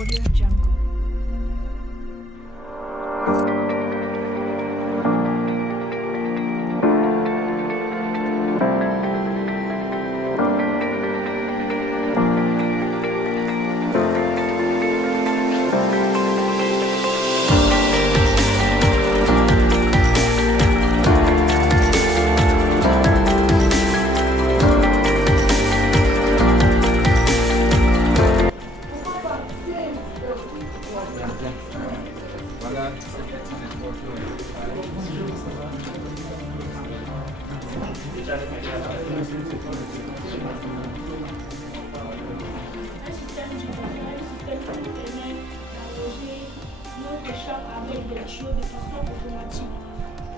Audio Jungle. Avec des tuyaux de façon automatique.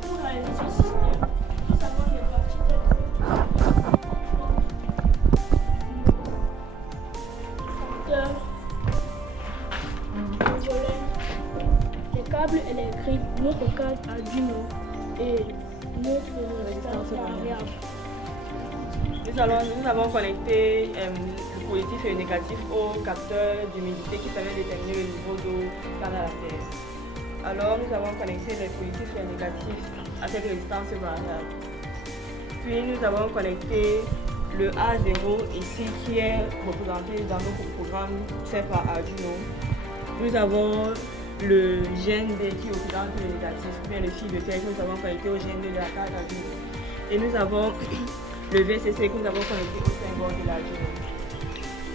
Pour réaliser ce système, nous avons les parties de volet, les câbles électriques, notre carte Arduino et notre résistance variable. Nous avons connecté le positif et le négatif au capteur d'humidité qui permet de déterminer le niveau d'eau dans la terre. Alors nous avons connecté les positifs et les négatifs à cette résistance variable. Puis nous avons connecté le A0 ici qui est représenté dans notre programme fait par Arduino. Nous avons le GND qui représente le négatif, bien le fil de terre que nous avons connecté au GND de la carte Arduino. Et nous avons le VCC que nous avons connecté au symbole de l'Arduino.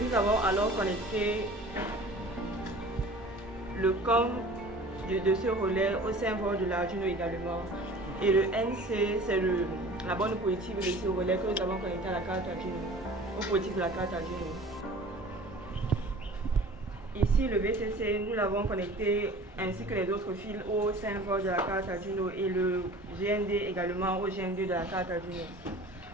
Nous avons alors connecté le COM de ce relais au symbole de l'Arduino également. Et le NC, c'est la borne positive de ce relais que nous avons connecté à la carte Arduino, au positif de la carte Arduino. Ici, le VCC, nous l'avons connecté ainsi que les autres fils au symbole de la carte Arduino et le GND également au GND de la carte Arduino.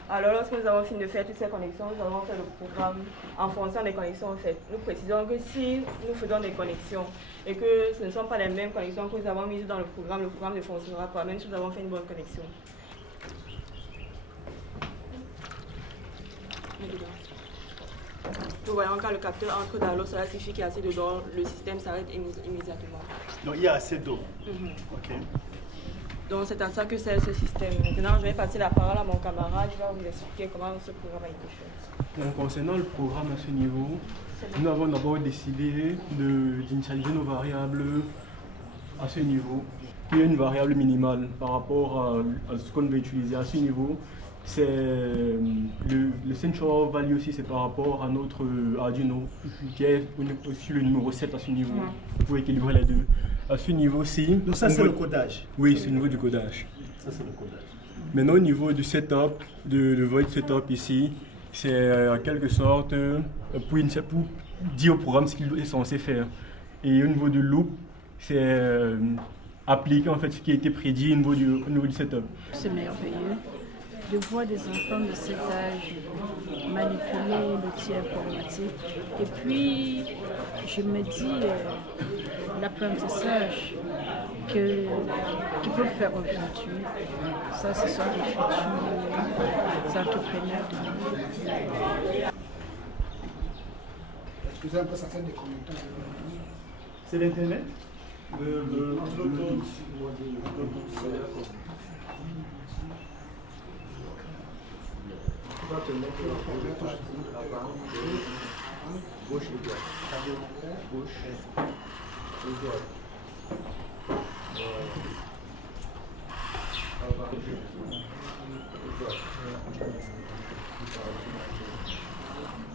Alors, lorsque nous avons fini de faire toutes ces connexions, nous avons fait le programme en fonction des connexions faites. Nous précisons que si nous faisons des connexions et que ce ne sont pas les mêmes connexions que nous avons mises dans le programme ne fonctionnera pas, même si nous avons fait une bonne connexion. Nous voyons quand le capteur entre dans l'eau, cela signifie qu'il y a assez de d'eau, le système s'arrête immédiatement. Donc il y a assez d'eau. Ok. Donc c'est à ça que sert ce système. Maintenant, je vais passer la parole à mon camarade, il va vous expliquer comment ce programme a été fait. Donc concernant le programme à ce niveau, nous avons d'abord décidé d'initialiser nos variables à ce niveau. Il y a une variable minimale par rapport à ce qu'on veut utiliser à ce niveau. C'est le central value aussi, c'est par rapport à notre Arduino qui est sur le numéro 7 à ce niveau pour équilibrer les deux. À ce niveau-ci. Donc ça c'est le codage. Oui, c'est au niveau du codage. Ça c'est le codage. Maintenant au niveau du setup, de void setup ici, c'est en quelque sorte pour dire au programme ce qu'il est censé faire. Et au niveau du loop, c'est appliquer en fait ce qui a été prédit au niveau du setup. C'est merveilleux de voir des enfants de cet âge manipuler l'outil informatique. Et puis, je me dis, l'apprentissage qu'ils peuvent faire aujourd'hui, ça, ce sont les futurs entrepreneurs de demain. Excusez un peu, ça fait des commentaires. C'est l'Internet Gauche et droite. Gauche et droite.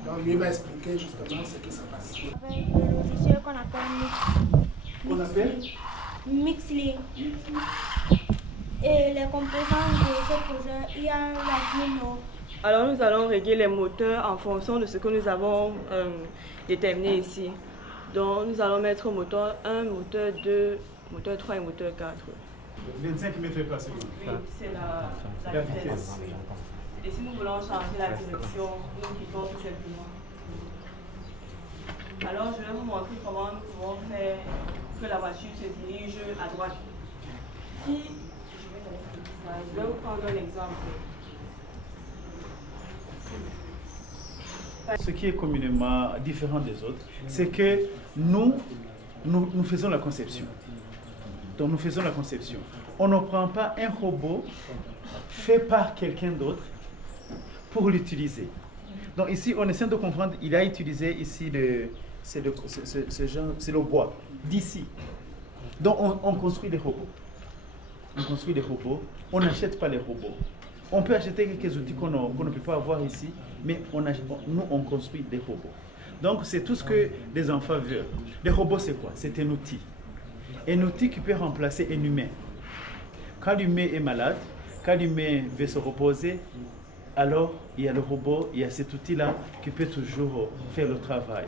Donc lui va expliquer justement ce que ça passe. Avec le logiciel qu'on appelle Mix. On appelle Mixly. Et les composants de ce projet, il y a l'Arduino. Alors nous allons régler les moteurs en fonction de ce que nous avons déterminé ici. Donc nous allons mettre moteur 1, moteur 2, moteur 3 et moteur 4. 25 mètres par seconde. Oui, c'est la vitesse. Oui. Et si nous voulons changer la direction, nous cliquons tout simplement. Alors je vais vous montrer comment nous pouvons faire que la voiture se dirige à droite. Si je vais vous prendre un exemple. Ce qui est communément différent des autres, c'est que nous faisons la conception. Donc nous faisons la conception. On ne prend pas un robot fait par quelqu'un d'autre pour l'utiliser. Donc ici, on essaie de comprendre, il a utilisé ici c'est le bois d'ici. Donc on construit des robots. On construit des robots, on n'achète pas les robots. On peut acheter quelques outils qu'on ne peut pas avoir ici, mais nous on construit des robots. Donc c'est tout ce que les enfants veulent. Les robots c'est quoi? C'est un outil. Un outil qui peut remplacer un humain. Quand l'humain est malade, quand l'humain veut se reposer, alors il y a le robot, il y a cet outil-là qui peut toujours faire le travail.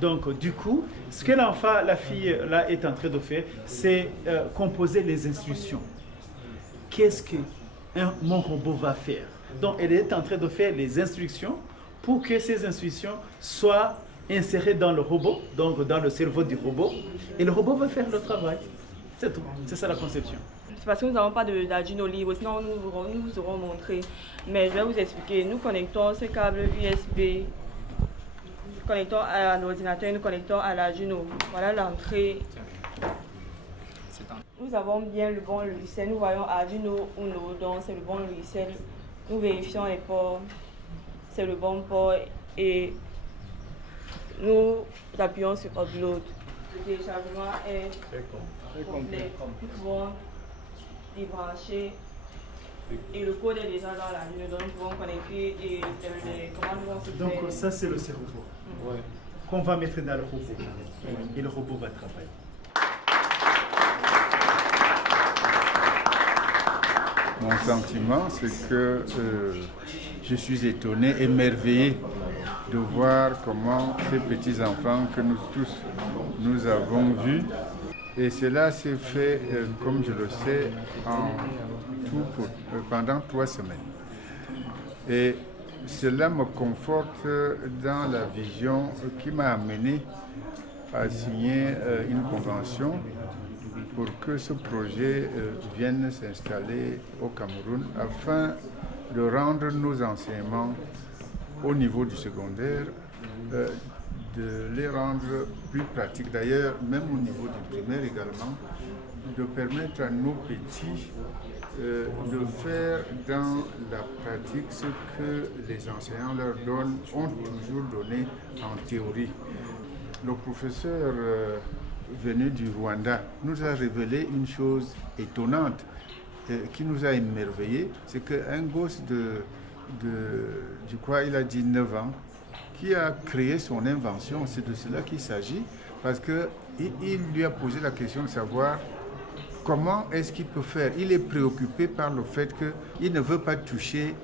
Donc du coup, ce que l'enfant, la fille là est en train de faire, c'est composer les instructions. Qu'est-ce que mon robot va faire? Donc elle est en train de faire les instructions pour que ces instructions soient insérées dans le robot, donc dans le cerveau du robot, et le robot va faire le travail. C'est tout, c'est ça la conception. C'est parce que nous n'avons pas d'Arduino libre, sinon nous vous aurons montré. Mais je vais vous expliquer. Nous connectons ce câble USB, connectons à l'ordinateur, nous connectons à l'Arduino. Voilà l'entrée. Nous avons bien le bon logiciel. Nous voyons Arduino Uno, donc c'est le bon logiciel. Nous vérifions les ports, c'est le bon port et nous appuyons sur Upload. Le téléchargement est complet. Nous pouvons débrancher et le code est déjà dans l'Arduino, donc nous pouvons connecter et les commandes vont se faire. Donc ça c'est le cerveau qu'on va mettre dans le robot et le robot va travailler. Mon sentiment, c'est que je suis étonné, émerveillé de voir comment ces petits-enfants que nous tous, nous avons vus, et cela s'est fait, comme je le sais, en tout pendant 3 semaines. Et cela me conforte dans la vision qui m'a amené à signer une convention pour que ce projet vienne s'installer au Cameroun afin de rendre nos enseignements au niveau du secondaire, de les rendre plus pratiques. D'ailleurs, même au niveau du primaire également, de permettre à nos petits de faire dans la pratique ce que les enseignants leur donnent, ont toujours donné en théorie. Le professeur venu du Rwanda nous a révélé une chose étonnante qui nous a émerveillés, c'est qu'un gosse je crois il a 19 ans, qui a créé son invention, c'est de cela qu'il s'agit, parce qu'il lui a posé la question de savoir comment est-ce qu'il peut faire. Il est préoccupé par le fait qu'il ne veut pas toucher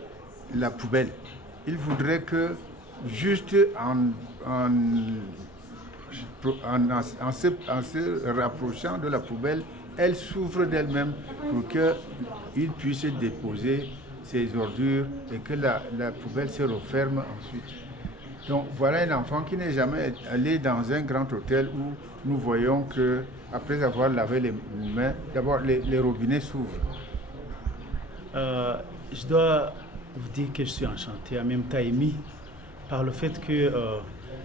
la poubelle. Il voudrait que juste en se rapprochant de la poubelle, elle s'ouvre d'elle-même pour qu'il puisse déposer ses ordures et que la poubelle se referme ensuite. Donc voilà un enfant qui n'est jamais allé dans un grand hôtel où nous voyons que après avoir lavé les mains, d'abord les robinets s'ouvrent. Je dois vous dire que je suis enchanté, en même temps ému par le fait que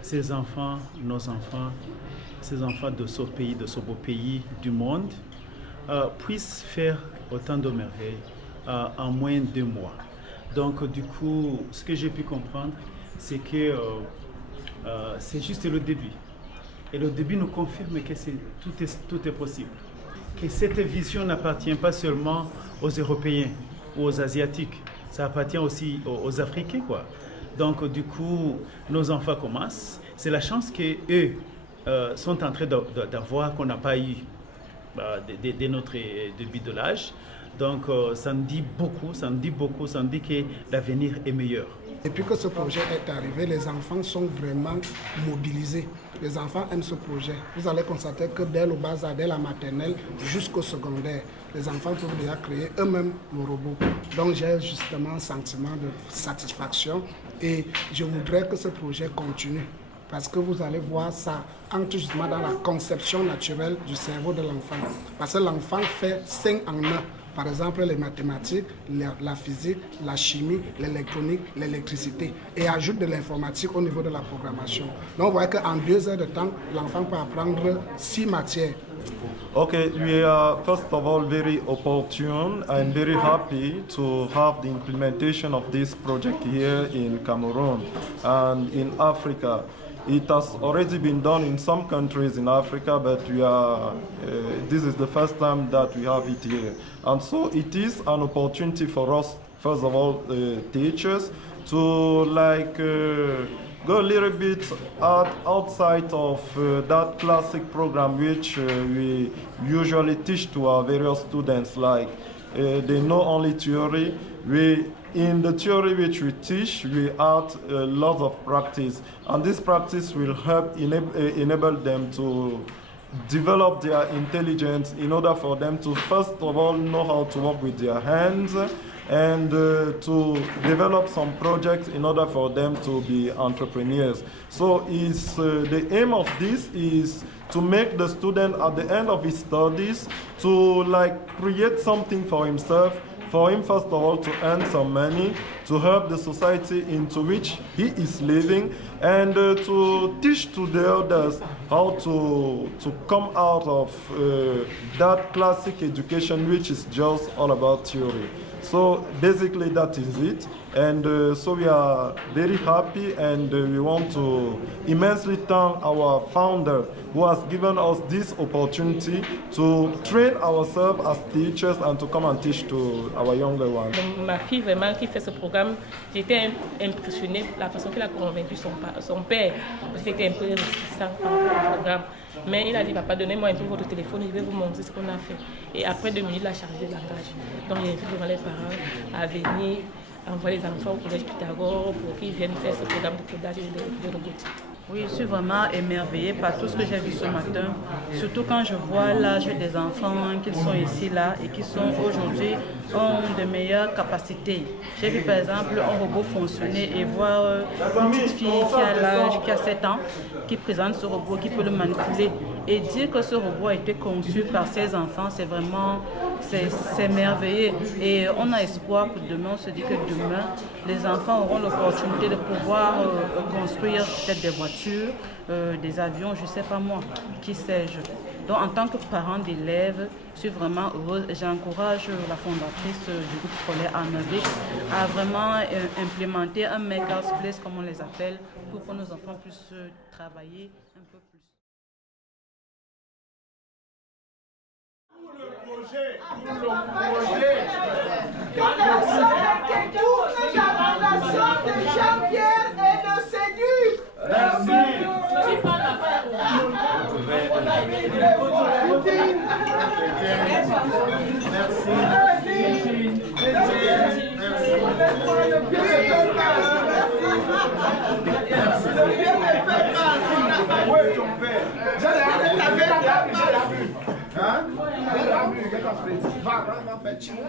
ces enfants, nos enfants, ces enfants de ce pays, de ce beau pays du monde, puissent faire autant de merveilles en moins de 2 mois. Donc du coup, ce que j'ai pu comprendre, c'est que c'est juste le début. Et le début nous confirme que tout est possible. Que cette vision n'appartient pas seulement aux Européens ou aux Asiatiques, ça appartient aussi aux Africains, quoi. Donc du coup, nos enfants commencent. C'est la chance qu'eux sont en train d'avoir, qu'on n'a pas eu dès notre début de l'âge. Donc ça nous dit beaucoup, ça nous dit que l'avenir est meilleur. Depuis que ce projet est arrivé, les enfants sont vraiment mobilisés. Les enfants aiment ce projet. Vous allez constater que dès le bas âge, dès la maternelle jusqu'au secondaire, les enfants peuvent déjà créer eux-mêmes le robot. Donc j'ai justement un sentiment de satisfaction et je voudrais que ce projet continue. Parce que vous allez voir, ça entre justement dans la conception naturelle du cerveau de l'enfant. Parce que l'enfant fait 5 en 1. Par exemple, les mathématiques, la physique, la chimie, l'électronique, l'électricité. Et ajoute de l'informatique au niveau de la programmation. Donc, on voit qu'en 2 heures de temps, l'enfant peut apprendre 6 matières. Okay, we are first of all very opportune and very happy to have the implementation of this project here in Cameroon and in Africa. It has already been done in some countries in Africa, but this is the first time that we have it here. And so it is an opportunity for us, first of all, teachers, to go a little bit outside of that classic program which we usually teach to our various students. Like they know only theory. In the theory which we teach, we add a lot of practice, and this practice will help enable them to develop their intelligence in order for them to first of all know how to work with their hands and to develop some projects in order for them to be entrepreneurs. So the aim of this is to make the student at the end of his studies to create something for himself, for him first of all to earn some money, to help the society into which he is living, and to teach to the others how to come out of that classic education which is just all about theory. So basically that is it, and so we are very happy, and we want to immensely thank our founder who has given us this opportunity to train ourselves as teachers and to come and teach to our younger ones. Ma fille vraiment qui fait ce programme, j'étais impressionnée de la façon qu'elle a convaincu son père, parce qu'il était un peu réticent par le programme. Mais il a dit, papa, donnez-moi un peu votre téléphone, je vais vous montrer ce qu'on a fait. Et après 2 minutes, il a chargé de langage. Donc j'ai invité vraiment les parents à venir envoyer les enfants au collège Pythagore pour qu'ils viennent faire ce programme de codage de robotique. Oui, je suis vraiment émerveillée par tout ce que j'ai vu ce matin, surtout quand je vois l'âge des enfants qu'ils sont ici là et qui sont aujourd'hui ont de meilleures capacités. J'ai vu par exemple un robot fonctionner et voir une petite fille qui a 7 ans, qui présente ce robot, qui peut le manipuler. Et dire que ce robot a été conçu par ces enfants, c'est vraiment, c'est merveilleux. Et on a espoir que demain, on se dit que demain, les enfants auront l'opportunité de pouvoir construire peut-être des voitures, des avions, je ne sais pas moi, qui sais-je. Donc en tant que parent d'élèves, je suis vraiment heureuse et j'encourage la fondatrice du groupe scolaire Anavix à vraiment implémenter un makerspace, comme on les appelle, pour que nos enfants puissent travailler un peu plus. De Jean-Pierre et de Séduc. Merci. Merci.